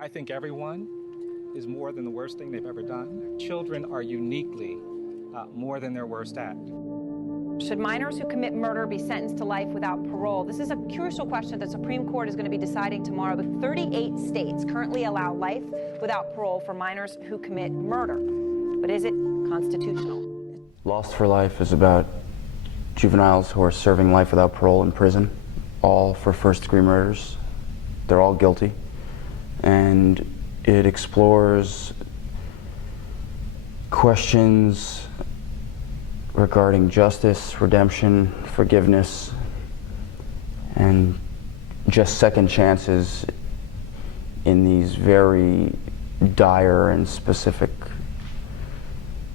I think everyone is more than the worst thing they've ever done. Children are uniquely more than their worst act. Should minors who commit murder be sentenced to life without parole? This is a crucial question that the Supreme Court is going to be deciding tomorrow. But 38 states currently allow life without parole for minors who commit murder. But is it constitutional? Lost for Life is about juveniles who are serving life without parole in prison, all for first-degree murders. They're all guilty. And it explores questions regarding justice, redemption, forgiveness, and just second chances in these very dire and specific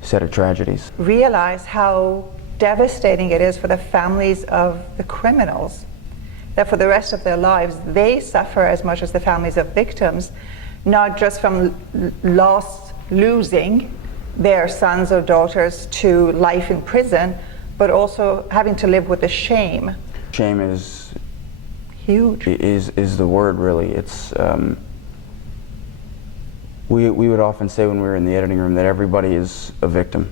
set of tragedies. Realize how devastating it is for the families of the criminals, that for the rest of their lives they suffer as much as the families of victims, not just from losing their sons or daughters to life in prison, but also having to live with the shame. Shame is huge. Is the word, really. It's we would often say when we were in the editing room that everybody is a victim.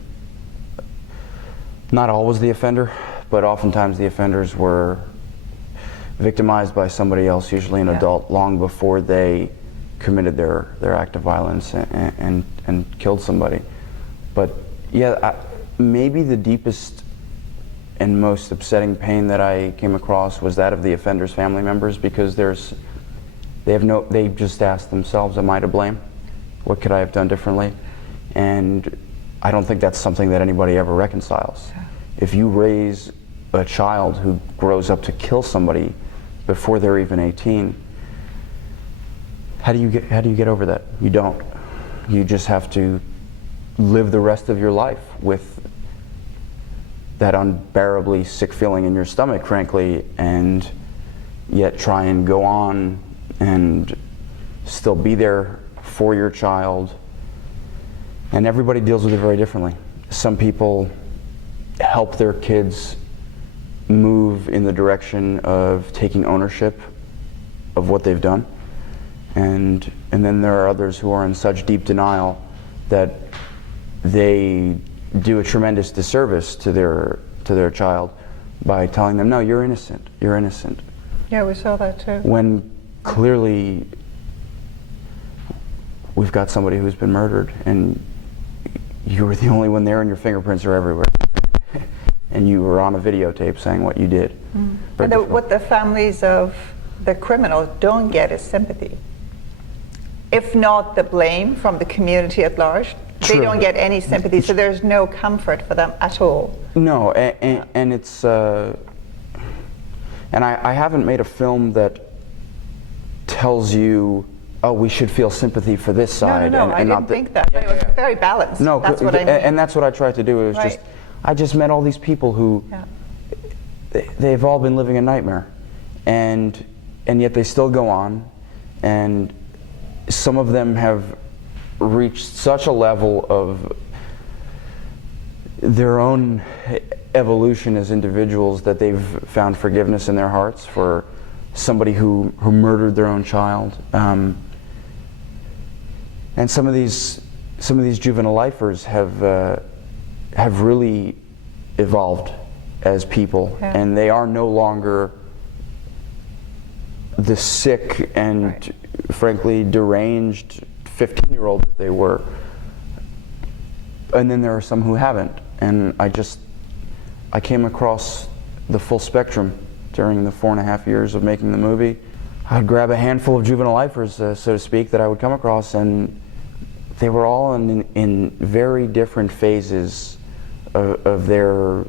Not always the offender, but oftentimes the offenders were victimized by somebody else, usually an adult, long before they committed their act of violence and killed somebody. But yeah, maybe the deepest and most upsetting pain that I came across was that of the offender's family members, because they just asked themselves, am I to blame? What could I have done differently? And I don't think that's something that anybody ever reconciles. If you raise a child who grows up to kill somebody before they're even 18, how do you get over that? You don't. You just have to live the rest of your life with that unbearably sick feeling in your stomach, frankly, and yet try and go on and still be there for your child. And everybody deals with it very differently. Some people help their kids move in the direction of taking ownership of what they've done. And then there are others who are in such deep denial that they do a tremendous disservice to their child by telling them, no, you're innocent, you're innocent. Yeah, we saw that too. When clearly we've got somebody who's been murdered, and you were the only one there and your fingerprints are everywhere. And you were on a videotape saying what you did. But what the families of the criminals don't get is sympathy. If not the blame from the community at large, True. They don't get any sympathy, so there's no comfort for them at all. No, and it's, and I haven't made a film that tells you, oh, we should feel sympathy for this side. No, I didn't think that. It was very balanced. No, that's what I mean. And that's what I tried to do. It was I just met all these people who, they've all been living a nightmare, and yet they still go on, and some of them have reached such a level of their own evolution as individuals that they've found forgiveness in their hearts for somebody who murdered their own child. And some of these juvenile lifers have really evolved as people, and they are no longer the sick and frankly deranged 15-year-old that they were. And then there are some who haven't, and I came across the full spectrum during the 4.5 years of making the movie. I'd grab a handful of juvenile lifers, so to speak, that I would come across, and they were all in very different phases of their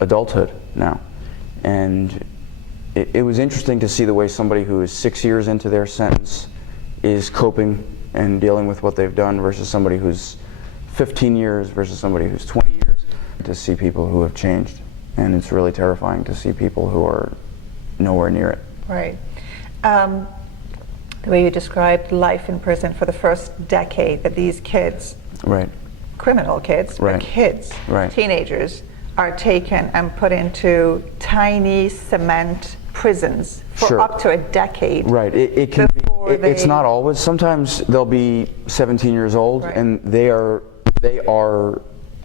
adulthood now. And it was interesting to see the way somebody who is 6 years into their sentence is coping and dealing with what they've done versus somebody who's 15 years versus somebody who's 20 years. To see people who have changed, and it's really terrifying to see people who are nowhere near it. Right. The way you described life in prison for the first decade, that these kids, criminal kids, but kids, teenagers, are taken and put into tiny cement prisons for up to a decade. It can be It's not always. Sometimes they'll be 17 years old, right, and they are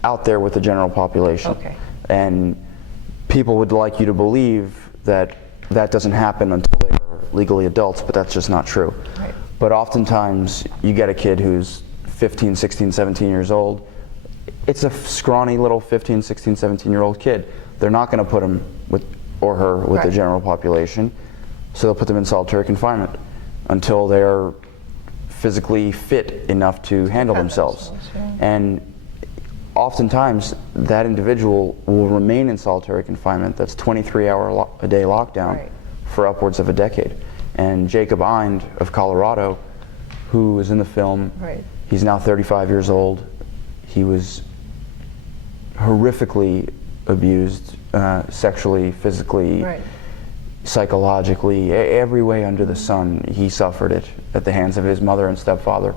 out there with the general population. Okay. And people would like you to believe that that doesn't happen until they are legally adults, but that's just not true. Right. But oftentimes you get a kid who's 15, 16, 17 years old. It's a scrawny little 15, 16, 17-year-old kid. They're not going to put him with or her with the general population, so they'll put them in solitary confinement until they're physically fit enough to handle themselves. Yeah. And oftentimes that individual will remain in solitary confinement. That's 23-hour-a-day lockdown for upwards of a decade. And Jacob Eind of Colorado, who is in the film, he's now 35 years old. He was horrifically abused, sexually, physically, psychologically, every way under the sun. He suffered it at the hands of his mother and stepfather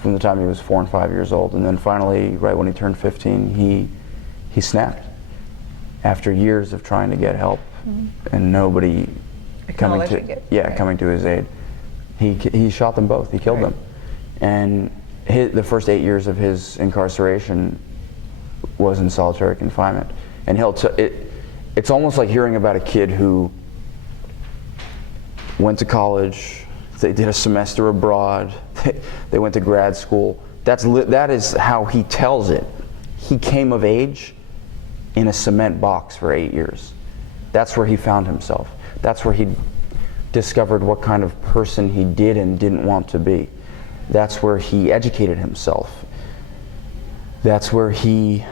from the time he was 4 and 5 years old. And then finally, right when he turned 15, he snapped after years of trying to get help and nobody coming to his aid. He shot them both. He killed them. And the first 8 years of his incarceration was in solitary confinement. And it's almost like hearing about a kid who went to college, they did a semester abroad, they went to grad school. That is how he tells it. He came of age in a cement box for 8 years. That's where he found himself. That's where he discovered what kind of person he did and didn't want to be. That's where he educated himself. That's where he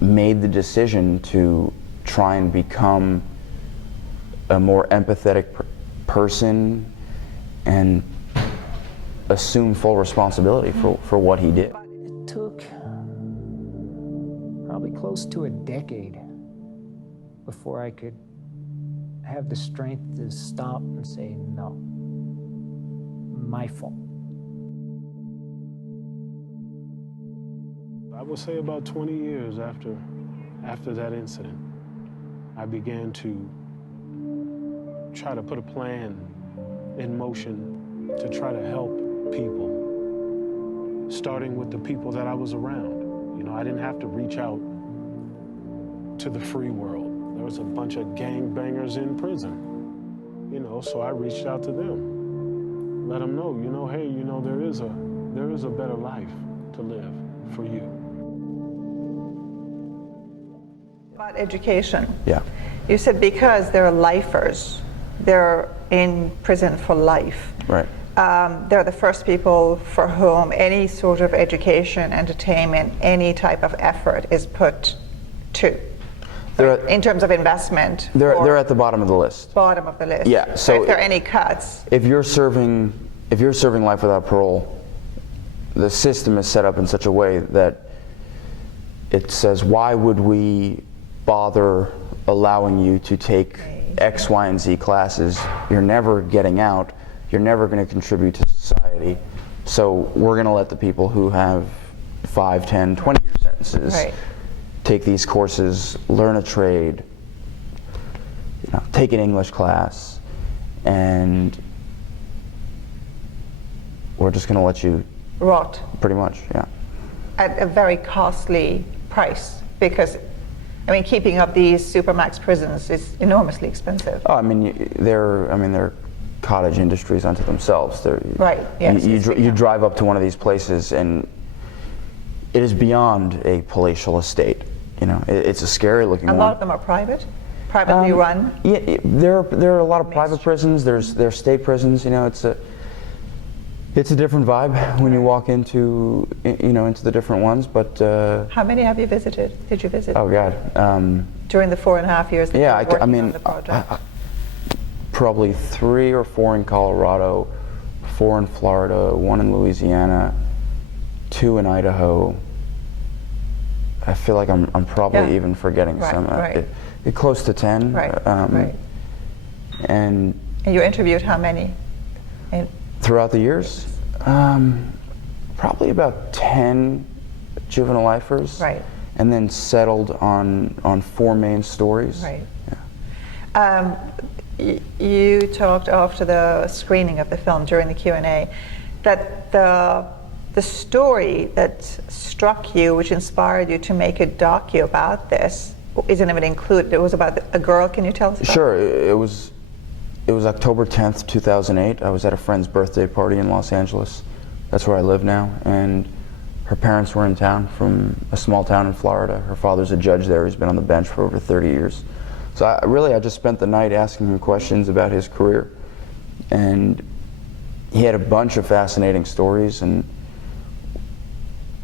made the decision to try and become a more empathetic person and assume full responsibility for what he did. It took probably close to a decade before I could have the strength to stop and say, no, my fault. I would say about 20 years after that incident, I began to try to put a plan in motion to try to help people, starting with the people that I was around. You know, I didn't have to reach out to the free world. There was a bunch of gangbangers in prison, you know, so I reached out to them, let them know, you know, hey, you know, there is a better life to live for you. About education. Yeah. You said because they're lifers, they're in prison for life. Right. They're the first people for whom any sort of education, entertainment, any type of effort is put to. In terms of investment. They're at the bottom of the list. Bottom of the list. Yeah. So if there are any cuts. If you're serving life without parole, the system is set up in such a way that it says, why would we bother allowing you to take X, Y, and Z classes? You're never getting out. You're never going to contribute to society. So we're going to let the people who have 5, 10, 20-year sentences take these courses, learn a trade, you know, take an English class, and we're just going to let you rot. Pretty much, yeah. At a very costly price, because I mean, keeping up these supermax prisons is enormously expensive. Oh, I mean, they're cottage industries unto themselves. Yes. You drive up to one of these places, and it is beyond a palatial estate. You know, it's a scary-looking one. A lot of them are privately run. Yeah, there are a lot of private prisons. There are state prisons. You know, it's a different vibe when you walk into the different ones. But how many have you visited? Did you visit? Oh God. During the 4.5 years that you were working on the project. Probably 3 or 4 in Colorado, 4 in Florida, 1 in Louisiana, 2 in Idaho. I feel like I'm probably even forgetting some. Close to 10. And you interviewed how many? Throughout the years, probably about 10 juvenile lifers, and then settled on 4 main stories. You talked after the screening of the film during the Q&A that the story that struck you, which inspired you to make a docu about this, isn't even included. It was about a girl. Can you tell us about Sure. It was October 10th, 2008. I was at a friend's birthday party in Los Angeles. That's where I live now. And her parents were in town from a small town in Florida. Her father's a judge there. He's been on the bench for over 30 years. So I just spent the night asking him questions about his career. And he had a bunch of fascinating stories. And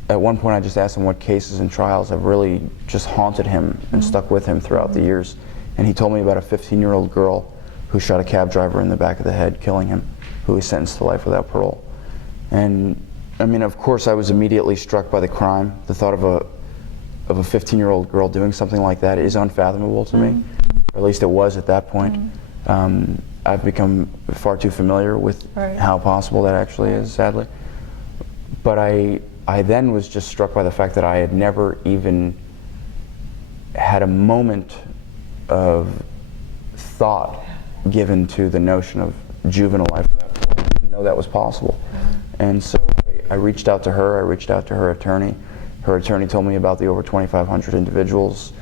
at one point I just asked him what cases and trials have really just haunted him and stuck with him throughout the years. And he told me about a 15-year-old girl who shot a cab driver in the back of the head, killing him, who was sentenced to life without parole. And I mean, of course, I was immediately struck by the crime. The thought of a 15-year-old girl doing something like that is unfathomable to me, or at least it was at that point. I've become far too familiar with how possible that actually is, sadly. But I then was just struck by the fact that I had never even had a moment of thought given to the notion of juvenile life without parole. I didn't know that was possible. And so I reached out to her, I reached out to her attorney. Her attorney told me about the over 2,500 individuals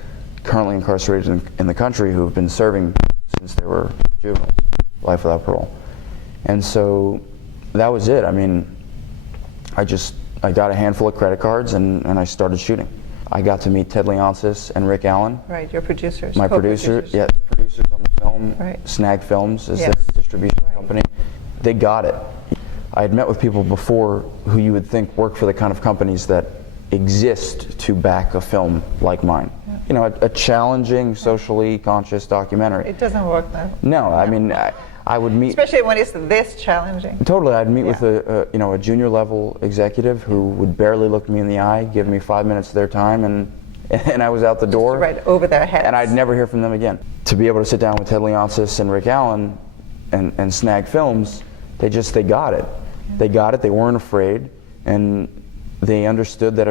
currently incarcerated in the country who have been serving since they were juveniles, life without parole. And so that was it. I mean, I got a handful of credit cards and I started shooting. I got to meet Ted Leonsis and Rick Allen. Right, your producers. My producers on the film. Right. Snag Films is their distribution company. They got it. I had met with people before who you would think work for the kind of companies that exist to back a film like mine. Yeah. You know, a challenging, socially conscious documentary. It doesn't work though. No, I mean, I would meet, especially when it's this challenging. Totally, I'd meet with a junior level executive who would barely look me in the eye, give me 5 minutes of their time, and I was out the door. Just right over their heads. And I'd never hear from them again. To be able to sit down with Ted Leonsis and Rick Allen and Snag Films, they got it. They got it. They weren't afraid, and they understood that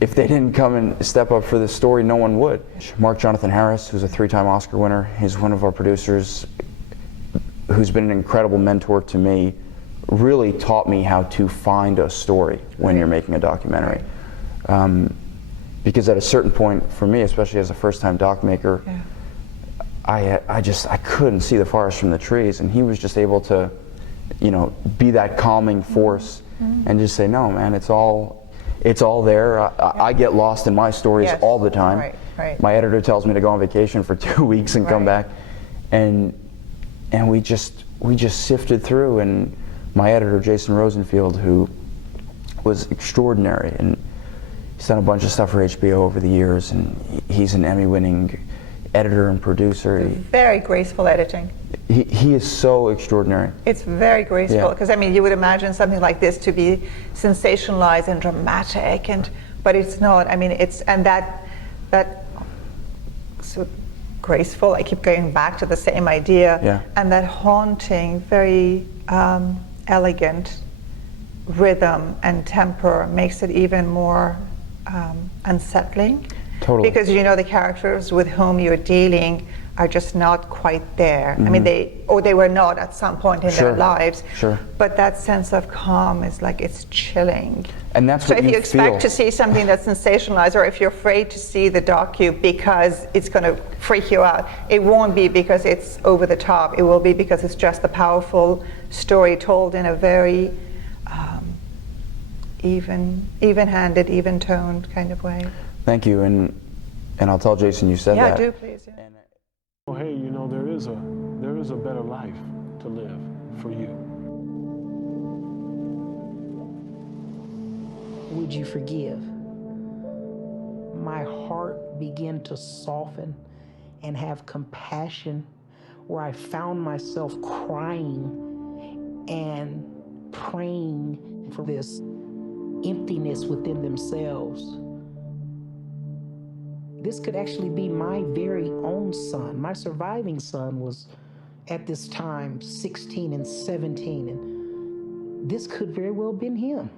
if they didn't come and step up for this story, no one would. Mark Jonathan Harris, who's a 3-time Oscar winner, he's one of our producers, who's been an incredible mentor to me, really taught me how to find a story when you're making a documentary. Because at a certain point, for me, especially as a first-time doc maker, I couldn't see the forest from the trees, and he was just able to, be that calming force and just say, no, man, it's all there. I get lost in my stories all the time. Right. My editor tells me to go on vacation for 2 weeks and come back, and we just sifted through. And my editor, Jason Rosenfield, who was extraordinary, and he's done a bunch of stuff for HBO over the years, and he's an Emmy-winning editor and producer. Very graceful editing. He is so extraordinary. It's very graceful, because I mean, you would imagine something like this to be sensationalized and dramatic, but it's not. I mean, that so graceful. I keep going back to the same idea, and that haunting, very elegant rhythm and temper makes it even more unsettling. Totally. Because the characters with whom you're dealing are just not quite there. I mean, they were not at some point in their lives. Sure. But that sense of calm is like, it's chilling. And that's so what if you expect to see something that's sensationalized, or if you're afraid to see the docu because it's going to freak you out, it won't be because it's over the top. It will be because it's just a powerful story told in a very even-handed, even-toned kind of way. Thank you, and I'll tell Jason you said that. Yeah, do please. Yeah. Hey, there is a better life to live for you. Would you forgive? My heart began to soften and have compassion, where I found myself crying and praying for this emptiness within themselves. This could actually be my very own son. My surviving son was, at this time, 16 and 17, and this could very well have been him.